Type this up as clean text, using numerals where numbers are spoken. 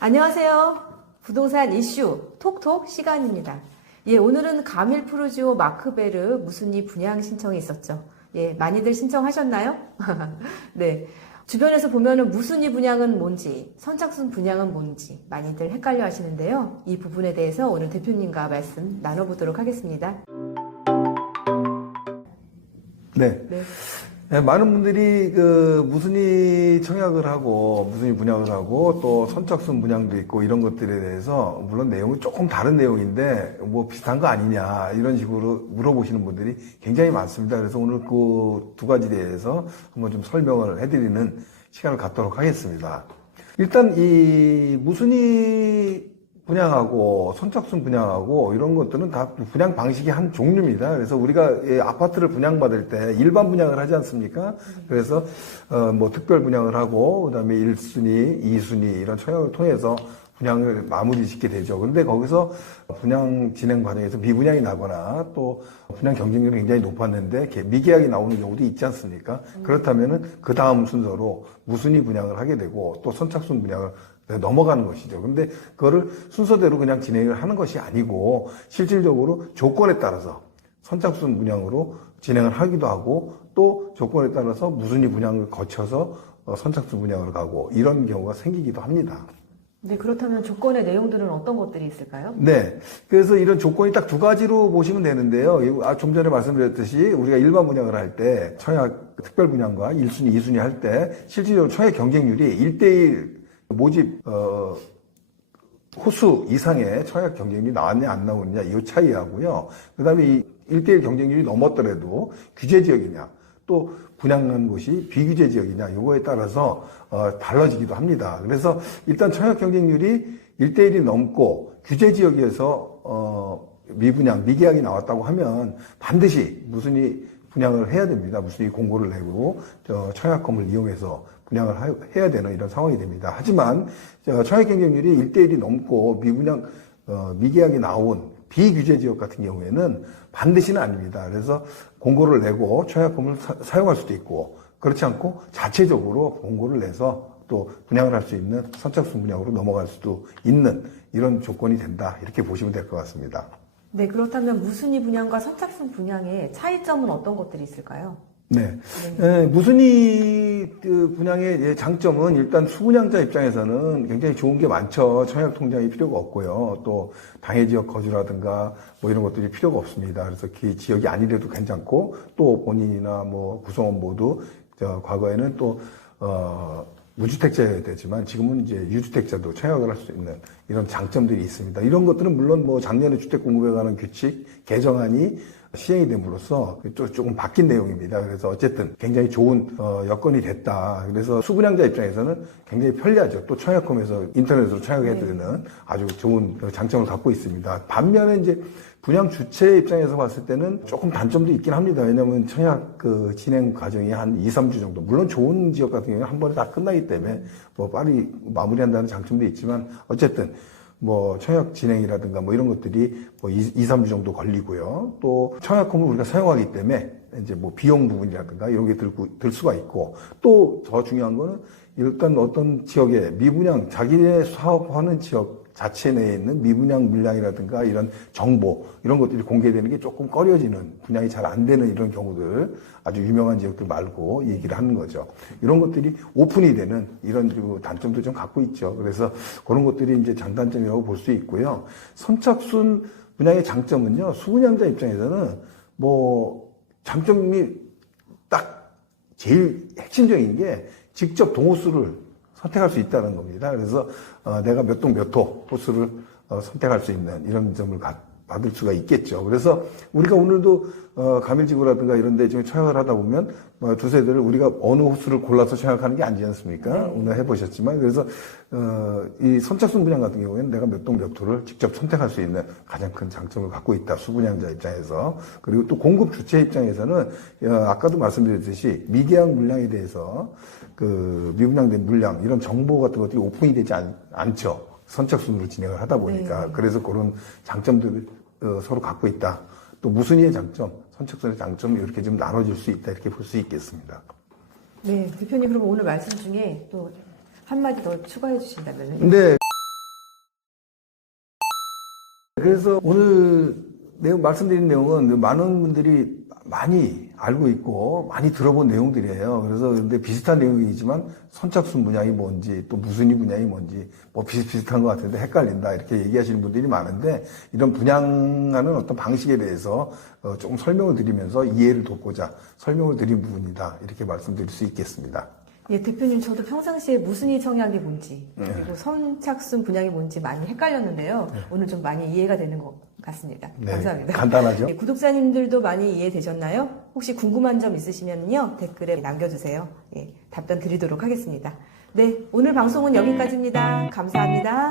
안녕하세요. 부동산 이슈 톡톡 시간입니다. 오늘은 가밀 푸르지오 마크베르 무순위 분양 신청이 있었죠. 많이들 신청하셨나요? 네. 주변에서 보면은 무순위 분양은 뭔지, 선착순 분양은 뭔지 많이들 헷갈려 하시는데요. 이 부분에 대해서 오늘 대표님과 말씀 나눠보도록 하겠습니다. 네. 많은 분들이 무순위 청약을 하고 무순위 분양을 하고 또 선착순 분양도 있고 이런 것들에 대해서 물론 내용은 조금 다른 내용인데 뭐 비슷한 거 아니냐 이런 식으로 물어보시는 분들이 굉장히 많습니다. 그래서 오늘 그 두 가지에 대해서 한번 좀 설명을 해드리는 시간을 갖도록 하겠습니다. 일단 이 무순위 분양하고 선착순 분양하고 이런 것들은 다 분양 방식이 한 종류입니다. 그래서 우리가 아파트를 분양받을 때 일반 분양을 하지 않습니까? 그래서 뭐 특별 분양을 하고 그다음에 1순위, 2순위 이런 청약을 통해서 분양을 마무리 짓게 되죠. 그런데 거기서 분양 진행 과정에서 미분양이 나거나 또 분양 경쟁률이 굉장히 높았는데 미계약이 나오는 경우도 있지 않습니까? 그렇다면은 그 다음 순서로 무순위 분양을 하게 되고 또 선착순 분양을 넘어가는 것이죠. 근데 그거를 순서대로 그냥 진행을 하는 것이 아니고 실질적으로 조건에 따라서 선착순 분양으로 진행을 하기도 하고 또 조건에 따라서 무순위 분양을 거쳐서 선착순 분양을 가고 이런 경우가 생기기도 합니다. 네, 그렇다면 조건의 내용들은 어떤 것들이 있을까요? 네. 그래서 이런 조건이 딱 두 가지로 보시면 되는데요. 좀 전에 말씀드렸듯이 우리가 일반 분양을 할 때 청약 특별 분양과 1순위, 2순위 할 때 실질적으로 청약 경쟁률이 1대1 모집 호수 이상의 청약 경쟁률이 나왔냐 안 나오느냐 이 차이하고요. 그다음에 이 1대1 경쟁률이 넘었더라도 규제 지역이냐 또 분양한 곳이 비규제 지역이냐 이거에 따라서 달라지기도 합니다. 그래서 일단 청약 경쟁률이 1대1이 넘고 규제 지역에서 미분양, 미계약이 나왔다고 하면 반드시 무순위 분양을 해야 됩니다. 무순위 공고를 내고 청약권을 이용해서 분양을 해야 되는 이런 상황이 됩니다. 하지만 청약 경쟁률이 1대1이 넘고 미분양, 미계약이 나온 비규제 지역 같은 경우에는 반드시는 아닙니다. 그래서 공고를 내고 청약권을 사용할 수도 있고 그렇지 않고 자체적으로 공고를 내서 또 분양을 할 수 있는 선착순 분양으로 넘어갈 수도 있는 이런 조건이 된다. 이렇게 보시면 될 것 같습니다. 네, 그렇다면 무순위 분양과 선착순 분양의 차이점은 어떤 것들이 있을까요? 네. 무순위 분양의 장점은 일단 수분양자 입장에서는 굉장히 좋은 게 많죠. 청약 통장이 필요가 없고요. 또 당해 지역 거주라든가 뭐 이런 것들이 필요가 없습니다. 그래서 그 지역이 아니래도 괜찮고 또 본인이나 뭐 구성원 모두 과거에는 또 무주택자여야 되지만 지금은 이제 유주택자도 청약을 할 수 있는 이런 장점들이 있습니다. 이런 것들은 물론 뭐 작년에 주택공급에 관한 규칙 개정안이 시행이 됨으로써 조금 바뀐 내용입니다. 그래서 어쨌든 굉장히 좋은 여건이 됐다. 그래서 수분양자 입장에서는 굉장히 편리하죠. 또 청약홈에서 인터넷으로 청약해드리는 아주 좋은 장점을 갖고 있습니다. 반면에 이제 분양 주체 입장에서 봤을 때는 조금 단점도 있긴 합니다. 왜냐하면 청약 진행 과정이 한 2, 3주 정도. 물론 좋은 지역 같은 경우는 한 번에 다 끝나기 때문에 뭐 빨리 마무리한다는 장점도 있지만 어쨌든 뭐 청약 진행이라든가 뭐 이런 것들이 뭐 2, 3주 정도 걸리고요. 또 청약홈을 우리가 사용하기 때문에 이제 뭐 비용 부분이라든가 이런 게 들 수가 있고 또 더 중요한 거는 일단 어떤 지역에 미분양 자기네 사업하는 지역 자체 내에 있는 미분양 물량이라든가 이런 정보 이런 것들이 공개되는 게 조금 꺼려지는 분양이 잘 안 되는 이런 경우들 아주 유명한 지역들 말고 얘기를 하는 거죠. 이런 것들이 오픈이 되는 이런 단점도 좀 갖고 있죠. 그래서 그런 것들이 이제 장단점이라고 볼 수 있고요. 선착순 분양의 장점은요. 수분양자 입장에서는 뭐 장점이 딱 제일 핵심적인 게 직접 동호수를 선택할 수 있다는 겁니다. 그래서 내가 몇 동 몇 호 호수를 선택할 수 있는 이런 점을 받을 수가 있겠죠. 그래서 우리가 오늘도 가밀지구라든가 이런 데 지금 청약을 하다 보면 두세 대를 우리가 어느 호수를 골라서 청약하는 게 아니지 않습니까? 오늘 해보셨지만 그래서 이 선착순 분양 같은 경우에는 내가 몇 동 몇 호를 직접 선택할 수 있는 가장 큰 장점을 갖고 있다. 수분양자 입장에서. 그리고 또 공급 주체 입장에서는 아까도 말씀드렸듯이 미계약 물량에 대해서 미분양된 물량 이런 정보 같은 것들이 오픈이 되지 않죠. 선착순으로 진행을 하다 보니까. 네. 그래서 그런 장점들을 서로 갖고 있다. 또 무순위의 장점, 선착순의 장점 이렇게 좀 나눠질 수 있다. 이렇게 볼 수 있겠습니다. 네, 대표님 그럼 오늘 말씀 중에 또 한마디 더 추가해 주신다면요? 근데 그래서 오늘 말씀드린 내용은 많은 분들이 많이 알고 있고 많이 들어본 내용들이에요. 그래서 근데 비슷한 내용이지만 선착순 분양이 뭔지 또 무순위 분양이 뭔지 뭐 비슷비슷한 것 같은데 헷갈린다 이렇게 얘기하시는 분들이 많은데 이런 분양하는 어떤 방식에 대해서 조금 설명을 드리면서 이해를 돕고자 설명을 드린 부분이다 이렇게 말씀드릴 수 있겠습니다. 예, 대표님 저도 평상시에 무순위 청약이 뭔지 그리고 선착순 분양이 뭔지 많이 헷갈렸는데요. 오늘 좀 많이 이해가 되는 것 같습니다. 네, 감사합니다. 간단하죠? 예, 구독자님들도 많이 이해되셨나요? 혹시 궁금한 점 있으시면요 댓글에 남겨주세요. 예, 답변 드리도록 하겠습니다. 네, 오늘 방송은 여기까지입니다. 감사합니다.